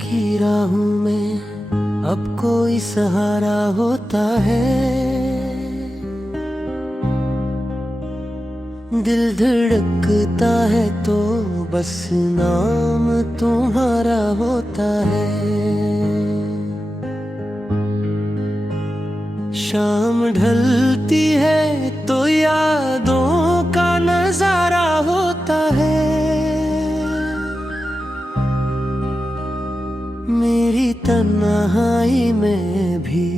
की राहों में अब कोई सहारा होता है। दिल धड़कता है तो बस नाम तुम्हारा होता है। शाम ढलती है तो यादों का नजारा होता है। मेरी तन्हाई में भी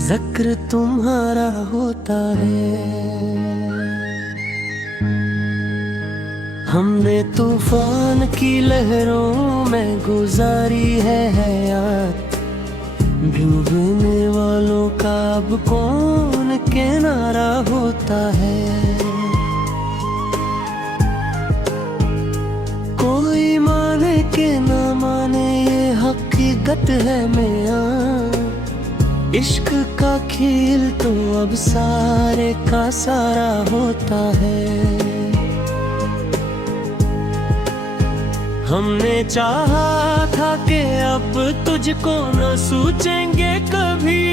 जिक्र तुम्हारा होता है। हमने तूफान की लहरों में गुजारी है हयात, डूबने वालों का अब कौन किनारा होता है। कोई माने के ना माने ये हकीकत है मियां, इश्क का खेल तो अब सारे का सारा होता है। हमने चाहा था कि अब तुझको न सोचेंगे कभी,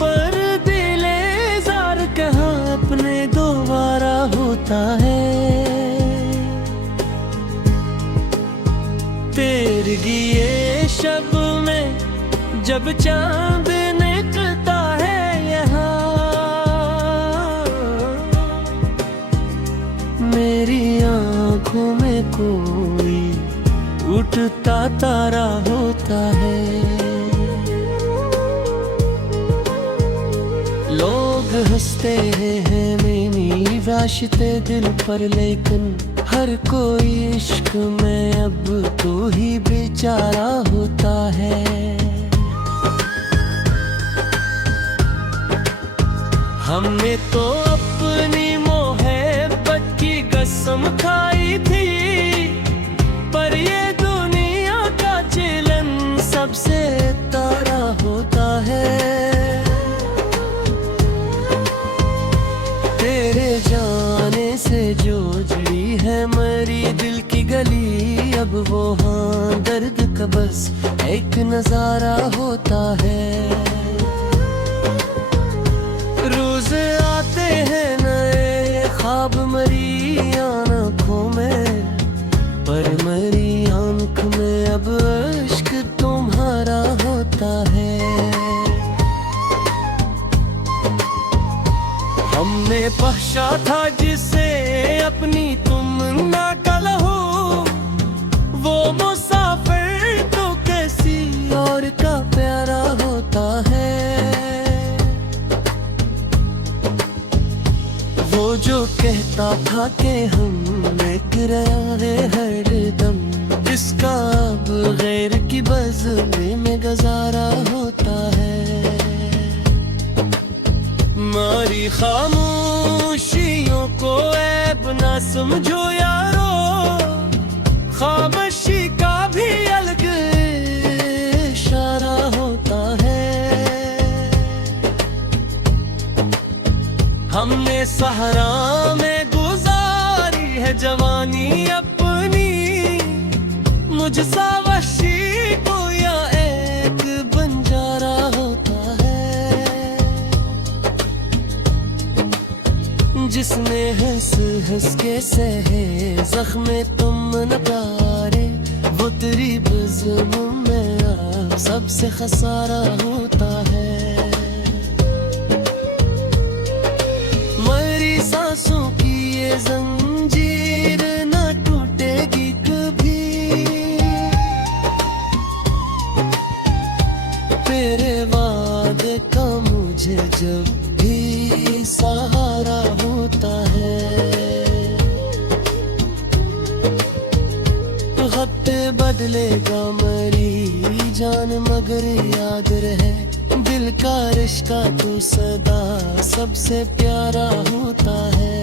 पर दिले जार कहाँ अपने दोबारा होता है। तेरगी ये शब में जब चांद निकलता है यहाँ, मेरी आँखों में कोई उठता तारा होता है। लोग हंसते हैं मेरी वाशिते दिल पर, लेकिन हर कोई इश्क में अब तो ही बेचारा होता है। हमने तो अपनी मोहब्बत की कसम खाई थी, पर ये दुनिया का चलन सबसे तारा होता है। तेरे जाने से जो जुड़ी है मरी दिल की गली, अब वो हाँ दर्द का बस एक नजारा होता है। रोज आते हैं नए ख्वाब मरी आँखों में, पर मरी आँख में अब इश्क तुम्हारा होता है। हमने बख्शा था जिसे अपनी तुम ना कहो, वो मुसाफिर तो कैसी और का प्यारा होता है। वो जो कहता था कि हम एक रहा है हर दम, जिसका अब गैर की बज़ले में गुजारा होता है। मारी खामोशियों को ऐब ना समझो यारो, खामोशी का भी अलग इशारा होता है। हमने सहरा में गुजारी है जवानी अपनी, मुझसा वशी को या एक बंजारा होता है। जिसने हंस हंस के सहे जख्मे तुम नकारे, वो तेरी बज़्म में अब सबसे खसारा होता है। मरी सांसों की ये जंजीर न टूटेगी कभी, तेरे वादे का मुझे जब भी सहारा होता है। वक्त बदलेगा मरी जान मगर याद रहे, दिल का रिश्ता तो सदा सबसे प्यारा होता है।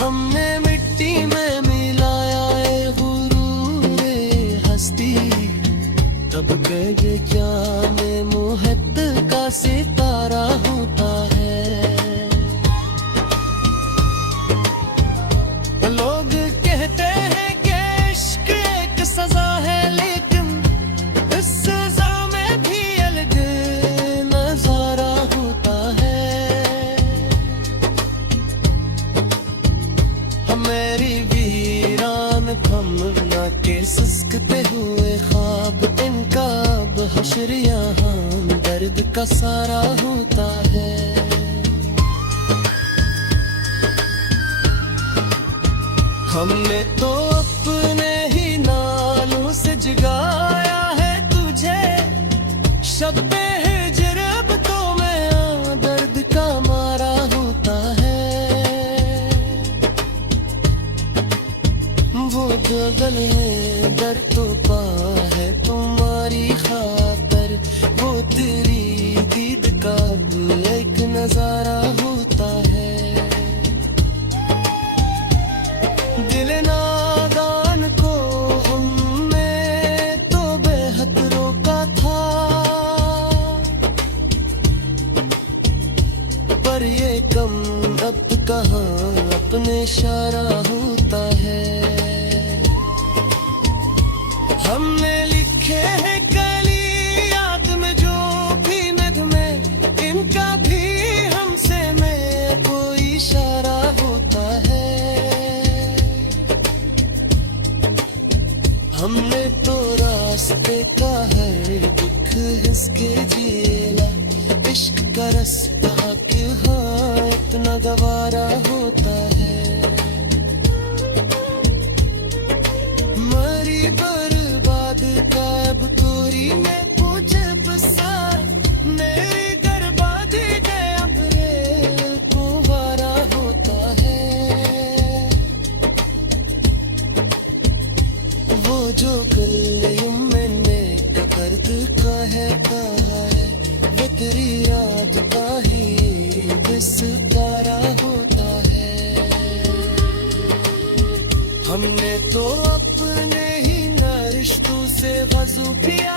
हमने मिट्टी में मिलाया है गुरूर हस्ती, तब कह क्या में मोहब्बत का सितारा होता है। लोग कहते हैं कि इश्क हश्र यहाँ दर्द का सारा होता है। हमने तो अपने ही नालों से जगाया है तुझे, शब्बे हिज्र अब तो मैं दर्द का मारा होता है। वो गगल में दर तो पा है तुम्हारी खातर, वो तेरी दीद का एक नजारा होता है। दिल नादान को हमने तो बेहद रोका था, पर ये कम अब कहाँ अपने इशारा होता है। हमने लिखे हैं कली याद में जो भी नगमे, इनका भी हमसे में कोई इशारा होता है। हमने तो रास्ते का हर दुख हिसके झेला, इश्क का रास्ता क्यों हाँ इतना गवारा होता है। मरी बर्बाद काब कोरी में पूछे बसा, मेरी बर्बादी के अबरे को वारा होता है। वो जो गलियों मैंने दर्द का है कहा है, वो तेरी याद का ही बिस्तारा होता है। हमने तो अपने ही न रिश्तों से वजू किया